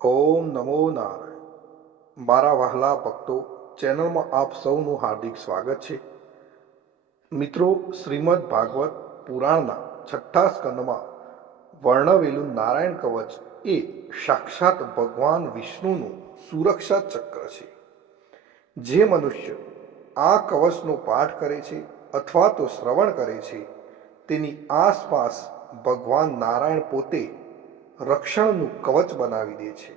ઓમ નમો નારાયણ. મારા વહાલા ભક્તો, ચેનલમાં આપ સૌનું હાર્દિક સ્વાગત છે. મિત્રો, શ્રીમદ ભાગવત પુરાણના છઠ્ઠા સ્કંદમાં વર્ણવેલું નારાયણ કવચ એ સાક્ષાત ભગવાન વિષ્ણુનું સુરક્ષા ચક્ર છે. જે મનુષ્ય આ કવચનો પાઠ કરે છે અથવા તો શ્રવણ કરે છે, તેની આસપાસ ભગવાન નારાયણ પોતે રક્ષણનું કવચ બનાવી દે છે.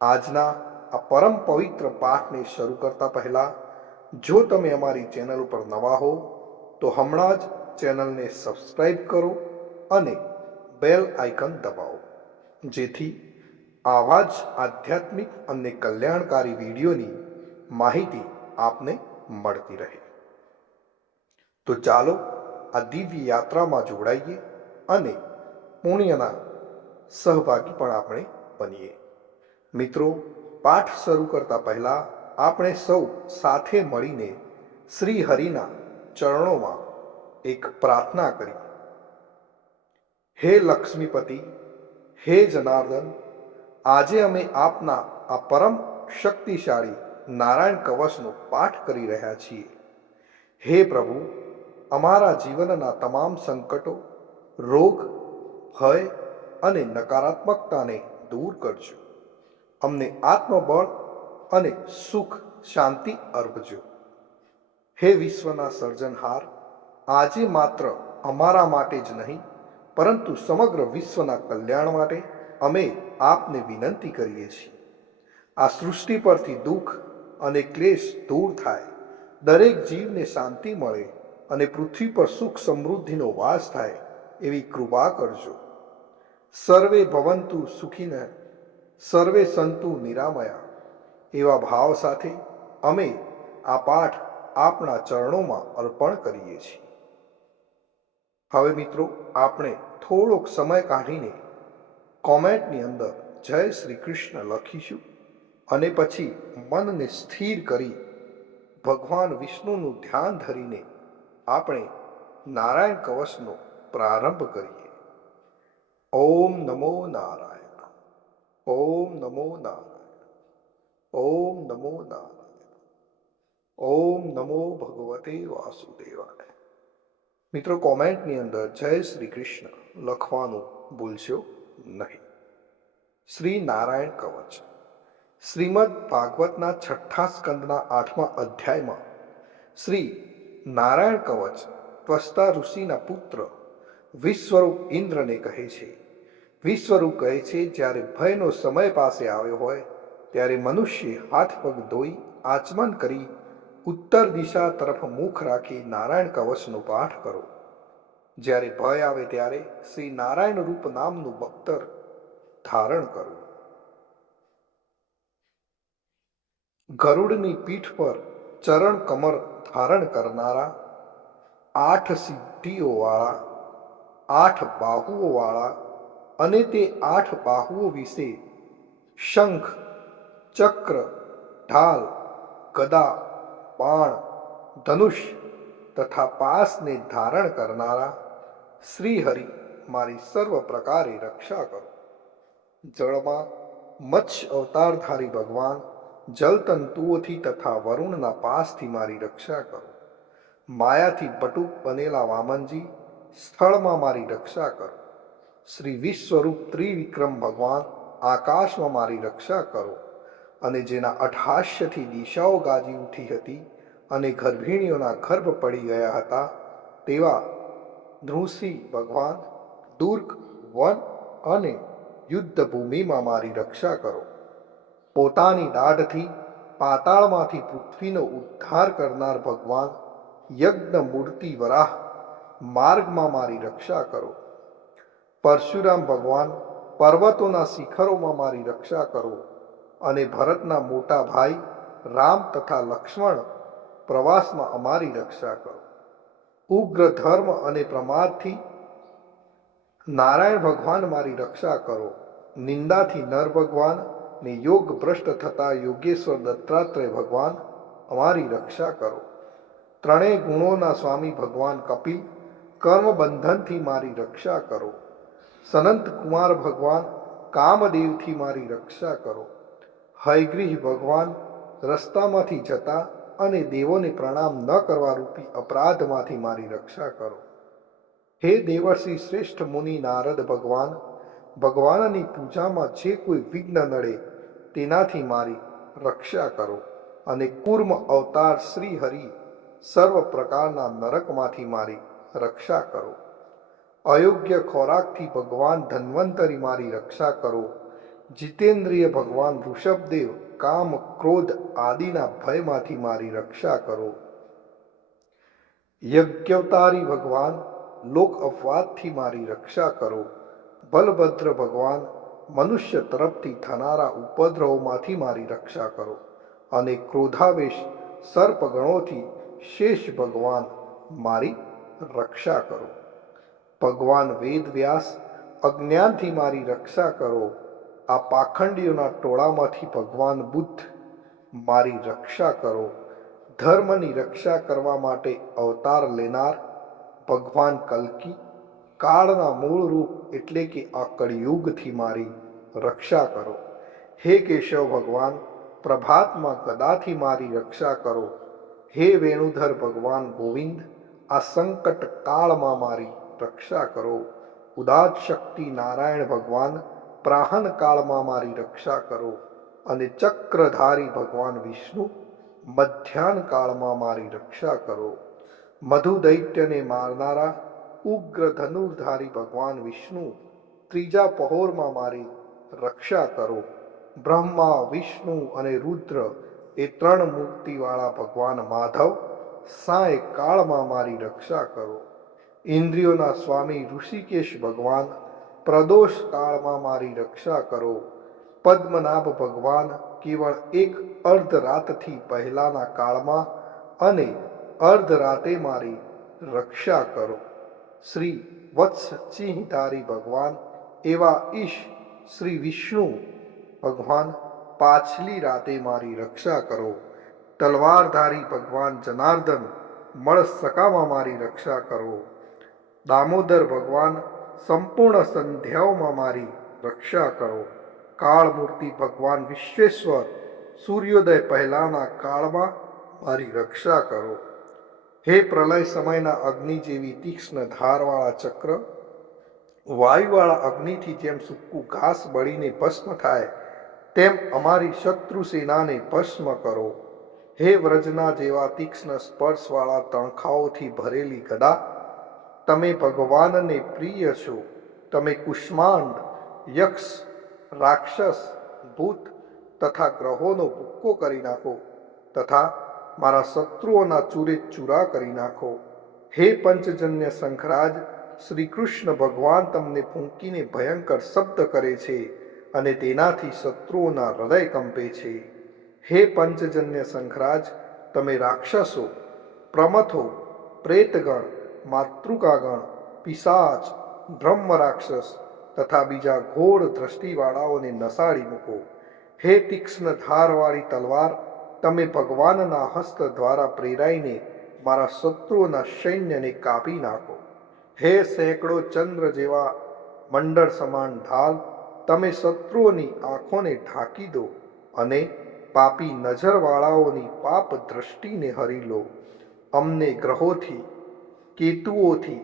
આજના આ પરમ પવિત્ર પાઠને શરૂ કરતા પહેલા, જો તમે અમારી ચેનલ ઉપર નવા હો તો હમણાં જ ચેનલને સબસ્ક્રાઈબ કરો અને બેલ આઇકન દબાવો, જેથી આવા જ આધ્યાત્મિક અને કલ્યાણકારી વિડીયોની માહિતી આપને મળતી રહે. તો ચાલો આ દિવ્ય યાત્રામાં જોડાઈએ અને પુણ્યના સહભાગી પણ આપણે બનીએ. મિત્રો, પાઠ શરૂ કરતા પહેલા આપણે સૌ સાથે મળીને શ્રી હરિના ચરણોમાં એક પ્રાર્થના કરીએ. હે લક્ષ્મીપતિ, હે જનાર્દન, આજે અમે આપના આ પરમ શક્તિશાળી નારાયણ કવચનો પાઠ કરી રહ્યા છીએ. હે પ્રભુ, અમારા જીવનના તમામ સંકટો, રોગ, ભય અને નકારાત્મકતાને દૂર કરજો. અમને આત્મબળ અને સુખ શાંતિ અર્પજો. હે વિશ્વના સર્જનહાર, આજે માત્ર અમારા માટે જ નહીં પરંતુ સમગ્ર વિશ્વના કલ્યાણ માટે અમે આપને વિનંતી કરીએ છીએ. આ સૃષ્ટિ પરથી દુઃખ અને ક્લેશ દૂર થાય, દરેક જીવને શાંતિ મળે અને પૃથ્વી પર સુખ સમૃદ્ધિનો વાસ થાય એવી કૃપા કરજો. સર્વે ભવંતુ સુખિનઃ, સર્વે સંતુ નિરામયા એવા ભાવ સાથે અમે આ પાઠ આપણા ચરણોમાં અર્પણ કરીએ છીએ. હવે મિત્રો, આપણે થોડોક સમય કાઢીને કોમેન્ટની અંદર જય શ્રી કૃષ્ણ લખીશું અને પછી મનને સ્થિર કરી ભગવાન વિષ્ણુનું ધ્યાન ધરીને આપણે નારાયણ કવચનો પ્રારંભ કરીએ. ઓમ નમો નારાયણ, ઓમ નમો નારાયણ, ઓમ નમો નારાયણ, ઓમ નમો ભગવતે વાસુદેવાય. મિત્રો, કોમેન્ટની અંદર જય શ્રી કૃષ્ણ લખવાનું ભૂલશો નહીં. શ્રી નારાયણ કવચ શ્રીમદ ભાગવતના છઠ્ઠા સ્કંદના 8મા અધ્યાયમાં શ્રી નારાયણ કવચ ત્વષ્ટા ઋષિના પુત્ર વિશ્વરૂપ ઇન્દ્રને કહે છે. વિશ્વરૂપ કહે છે, જ્યારે ભયનો સમય પાસે આવ્યો હોય ત્યારે મનુષ્ય હાથ પગ ધોઈ આચમન કરી ઉત્તર દિશા તરફ મુખ રાખી નારાયણ કવચનો પાઠ કરો. જ્યારે ભય આવે ત્યારે શ્રી નારાયણ રૂપ નામનું બખ્તર ધારણ કરો. ગરુડની પીઠ પર ચરણ કમર ધારણ કરનારા, 8 સિદ્ધિઓવાળા, 8 બાહુઓવાળા અને તે 8 બાહુઓ વિશે શંખ, ચક્ર, ઢાલ, ગદા, બાણ, ધનુષ તથા પાસને ધારણ કરનારા શ્રી હરિ મારી સર્વ પ્રકારે રક્ષા કરો. જળમાં મત્સ્ય અવતારધારી ભગવાન જલતંતુઓથી તથા વરુણના પાસથી મારી રક્ષા કરો. માયાથી બટુક બનેલા વામનજી સ્થળમાં મારી રક્ષા કરો. શ્રી વિશ્વરૂપ ત્રિવિક્રમ ભગવાન આકાશમાં મારી રક્ષા કરો. અને જેના અટ્ટહાસ્યથી દિશાઓ ગાજી ઉઠી હતી અને ગર્ભિણીઓના ગર્ભ પડી ગયા હતા તેવા નૃસિંહ ભગવાન દુર્ગ, વન અને યુદ્ધ ભૂમિમાં મારી રક્ષા કરો. પોતાની દાઢથી પાતાળમાંથી પૃથ્વીનો ઉદ્ધાર કરનાર ભગવાન યજ્ઞ મૂર્તિ વરાહ માર્ગમાં મારી રક્ષા કરો. પરશુરામ ભગવાન પર્વતોના શિખરોમાં મારી રક્ષા કરો. અને ભરતના મોટા ભાઈ રામ તથા લક્ષ્મણ પ્રવાસમાં અમારી રક્ષા કરો. ઉગ્ર ધર્મ અને પ્રમાદથી નારાયણ ભગવાન મારી રક્ષા કરો. નિંદાથી નર ભગવાન ને યોગ ભ્રષ્ટ થતા યોગેશ્વર દત્તાત્રેય ભગવાન અમારી રક્ષા કરો. ત્રણેય ગુણોના સ્વામી ભગવાન કપિલ કર્મ બંધનથી મારી રક્ષા કરો. સનંત કુમાર ભગવાન કામદેવથી મારી રક્ષા કરો. હયગ્રીહ ભગવાન, રસ્તામાંથી જતા અને દેવોને પ્રણામ ન કરવા રૂપી અપરાધમાંથી મારી રક્ષા કરો. હે દેવર્ષિ શ્રેષ્ઠ મુનિ નારદ ભગવાન, ભગવાનની પૂજામાં જે કોઈ વિઘ્ન નડે તેનાથી મારી રક્ષા કરો. અને કૂર્મ અવતાર શ્રી હરિ, સર્વ પ્રકારના નરકમાંથી મારી રક્ષા કરો. અયોગ્ય ખોરાકથી ભગવાન ધન્વંતરી મારી રક્ષા કરો. જીતેન્દ્રિય ભગવાન ઋષભદેવ કામ ક્રોધ આદિના ભયમાંથી મારી રક્ષા કરો. યજ્ઞવતારી ભગવાન લોક અપવાદથી મારી રક્ષા કરો. બલભદ્ર ભગવાન મનુષ્ય તરફથી થનારા ઉપદ્રવોમાંથી મારી રક્ષા કરો. અને ક્રોધાવેશ સર્પગણોથી શેષ ભગવાન મારી રક્ષા કરો. ભગવાન વેદવ્યાસ અજ્ઞાનથી મારી રક્ષા કરો. આ પાખંડીઓના ટોળામાંથી ભગવાન બુદ્ધ મારી રક્ષા કરો. ધર્મની રક્ષા કરવા માટે અવતાર લેનાર ભગવાન કલ્કી, કાળના મૂળ રૂપ એટલે કે આ કળિયુગથી મારી રક્ષા કરો. હે કેશવ ભગવાન, પ્રભાતમાં ગદાથી મારી રક્ષા કરો. હે વેણુધર ભગવાન ગોવિંદ, આ સંકટ કાળમાં મારી રક્ષા કરો. ઉદાત શક્તિ નારાયણ ભગવાન, પ્રાહન કાળમાં મારી રક્ષા કરો. અને ચક્રધારી ભગવાન વિષ્ણુ, મધ્યાહન કાળમાં મારી રક્ષા કરો. મધુ દૈત્યને મારનારા ઉગ્ર ધનુર્ધારી ભગવાન વિષ્ણુ, ત્રીજા પહોરમાં મારી રક્ષા કરો. બ્રહ્મા, વિષ્ણુ અને રુદ્ર એ ત્રણ મૂર્તિવાળા ભગવાન માધવ, સાય કાળમાં મારી રક્ષા કરો. ઇન્દ્રિયોના સ્વામી ઋષિકેશ ભગવાન, પ્રદોષ કાળમાં મારી રક્ષા કરો. પદ્મનાભ ભગવાન કેવળ એક અર્ધરાતથી પહેલાના કાળમાં અને અર્ધરાતે મારી રક્ષા કરો. શ્રી વત્સ સિંહધારી ભગવાન એવા ઈશ શ્રી વિષ્ણુ ભગવાન, પાછલી રાતે મારી રક્ષા કરો. તલવારધારી ભગવાન જનાર્દન, મળસકામાં મારી રક્ષા કરો. દામોદર ભગવાન, સંપૂર્ણ સંધ્યાઓમાં મારી રક્ષા કરો. કાળમૂર્તિ ભગવાન વિશ્વેશ્વર, સૂર્યોદય પહેલાના કાળમાં મારી રક્ષા કરો. હે પ્રલય સમયના અગ્નિ જેવી તીક્ષ્ણ ધારવાળા ચક્ર, વાયુવાળા અગ્નિથી જેમ સૂકું ઘાસ બળીને ભસ્મ થાય તેમ અમારી શત્રુ સેનાને ભસ્મ કરો. હે વ્રજના જેવા તીક્ષ્ણ સ્પર્શવાળા તણખાઓથી ભરેલી ગદા, તમે ભગવાનને પ્રિય છો. તમે કુષ્માંડ, યક્ષ, રાક્ષસ, ભૂત તથા ગ્રહોનો ભૂક્કો કરી નાખો તથા મારા શત્રુઓના ચૂરે ચૂરા કરી નાખો. હે પંચજન્ય શંખરાજ, શ્રી કૃષ્ણ ભગવાન તમને ફૂંકીને ભયંકર શબ્દ કરે છે અને તેનાથી શત્રુઓના હૃદય કંપે છે. હે પંચજન્ય શંખરાજ, તમે રાક્ષસો, પ્રમથો, પ્રેતગણ, માતૃકાગણ, પિશાચ, બ્રહ્મ રાક્ષસ તથા બીજા ઘોર દ્રષ્ટિવાળાઓને નસાડી મૂકો. હે તીક્ષ્ણ ધારવાળી તલવાર, તમે ભગવાનના હસ્ત દ્વારા પ્રેરાઈને મારા શત્રુઓના સૈન્યને કાપી નાખો. હે સેંકડો ચંદ્ર જેવા મંડળ સમાન ઢાલ, તમે શત્રુઓની આંખોને ઢાંકી દો અને પાપી નજરવાળાઓની પાપ દ્રષ્ટિને હરી લો. અમને ગ્રહોથી, કેતુઓથી,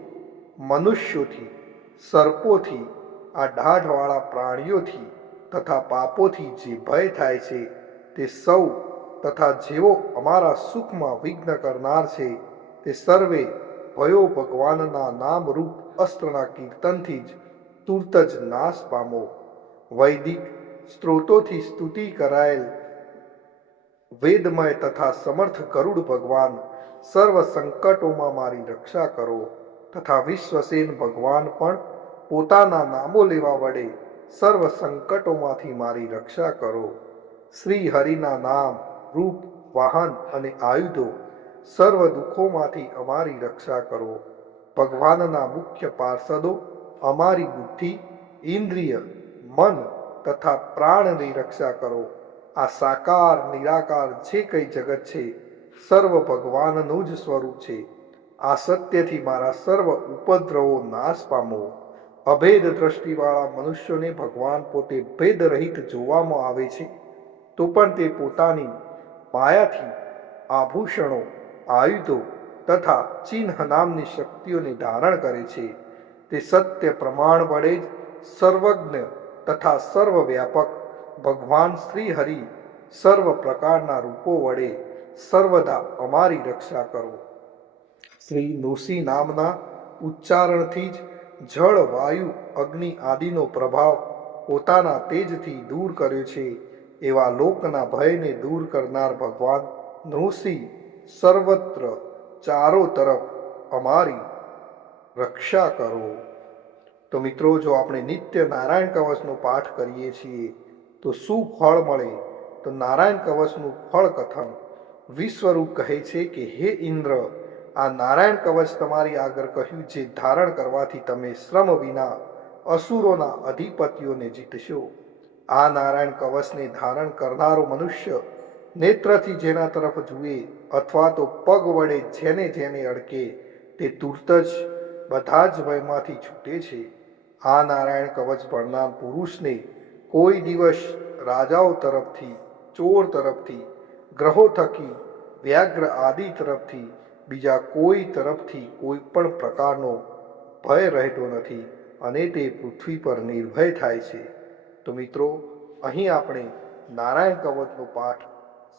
મનુષ્યોથી, સર્પોથી, આ દાઢવાળા પ્રાણીઓથી તથા પાપોથી જે ભય થાય છે તે સૌ તથા જેઓ અમારા સુખમાં વિઘ્ન કરનાર છે તે સર્વે ભયો ભગવાનના નામરૂપ અસ્ત્રના કીર્તનથી જ તુરત જ નાશ પામો. વૈદિક સ્ત્રોતોથી સ્તુતિ કરાયેલ વેદમય તથા સમર્થ ગરુડ ભગવાન, સર્વ સંકટોમાં મારી રક્ષા કરો. તથા વિશ્વસેન ભગવાન પણ પોતાના નામો લેવા વડે સર્વ સંકટોમાંથી મારી રક્ષા કરો. શ્રી હરિના નામ, રૂપ, વાહન અને આયુધો સર્વ દુઃખોમાંથી અમારી રક્ષા કરો. ભગવાનના મુખ્ય પાર્ષદો અમારી બુદ્ધિ, ઇન્દ્રિય, મન તથા પ્રાણની રક્ષા કરો. આ સાકાર નિરાકાર જે કંઈ જગત છે સર્વ ભગવાનનું જ સ્વરૂપ છે. આ સત્યથી મારા સર્વ ઉપદ્રવો નાશ પામો. અભેદ દ્રષ્ટિવાળા મનુષ્યોને ભગવાન પોતે ભેદરહિત જોવામાં આવે છે, તો પણ તે પોતાની માયાથી આભૂષણો, આયુધો તથા ચિહ્ન નામની શક્તિઓને ધારણ કરે છે. તે સત્ય પ્રમાણ વડે જ સર્વજ્ઞ તથા સર્વવ્યાપક ભગવાન શ્રી હરિ સર્વ પ્રકારના રૂપો વડે સર્વદા અમારી રક્ષા કરો. શ્રી નૃસિંહ નામના ઉચ્ચારણથી જ જળ, વાયુ, અગ્નિ આદિનો પ્રભાવ પોતાના તેજથી દૂર કર્યો છે. એવા લોકના ભયને દૂર કરનાર ભગવાન નૃસિંહ સર્વત્ર ચારો તરફ અમારી રક્ષા કરો. તો મિત્રો, જો આપણે નિત્ય નારાયણ કવચનો પાઠ કરીએ છીએ તો શું ફળ મળે? તો નારાયણ કવચનું ફળ કથન વિશ્વરૂપ કહે છે કે હે ઇન્દ્ર, આ નારાયણ કવચ તમારી આગળ કહ્યું જે ધારણ કરવાથી તમે શ્રમ વિના અસુરોના અધિપતિઓને જીતશો. આ નારાયણ કવચને ધારણ કરનારો મનુષ્ય નેત્રથી જેના તરફ જુએ અથવા તો પગ વડે જેને જેને અડકે તે તુરત જ બધા જ ભયમાંથી છૂટે છે. આ નારાયણ કવચ ભણનાર પુરુષને કોઈ દિવસ રાજાઓ તરફથી, ચોર તરફથી, ગ્રહો થકી, વ્યાઘ્ર આદિ તરફથી, બીજા કોઈ તરફથી કોઈ પણ પ્રકારનો ભય રહેતો નથી અને તે પૃથ્વી પર નિર્ભય થાય છે. તો મિત્રો, અહીં આપણે નારાયણ કવચનો પાઠ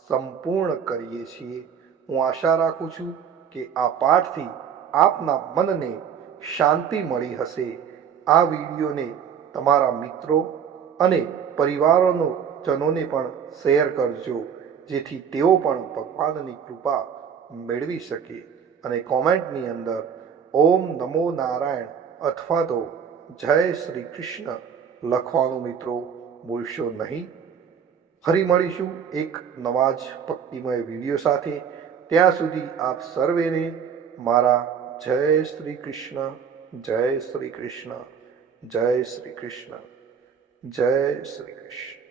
સંપૂર્ણ કરીએ છીએ. હું આશા રાખું છું કે આ પાઠથી આપના મનને શાંતિ મળી હશે. આ વિડીયોને તમારા મિત્રો અને પરિવારજનોને પણ શેર કરજો, જેથી તેઓ પણ ભગવાનની કૃપા મેળવી શકે. અને કોમેન્ટની અંદર ઓમ નમો નારાયણ અથવા તો જય શ્રી કૃષ્ણ લખવાનું મિત્રો ભૂલશો નહીં. ફરી મળીશું એક નવા જ ભક્તિમય વિડીયો સાથે. ત્યાં સુધી આપ સર્વેને મારા જય શ્રી કૃષ્ણ, જય શ્રી કૃષ્ણ, જય શ્રી કૃષ્ણ, જય શ્રી કૃષ્ણ.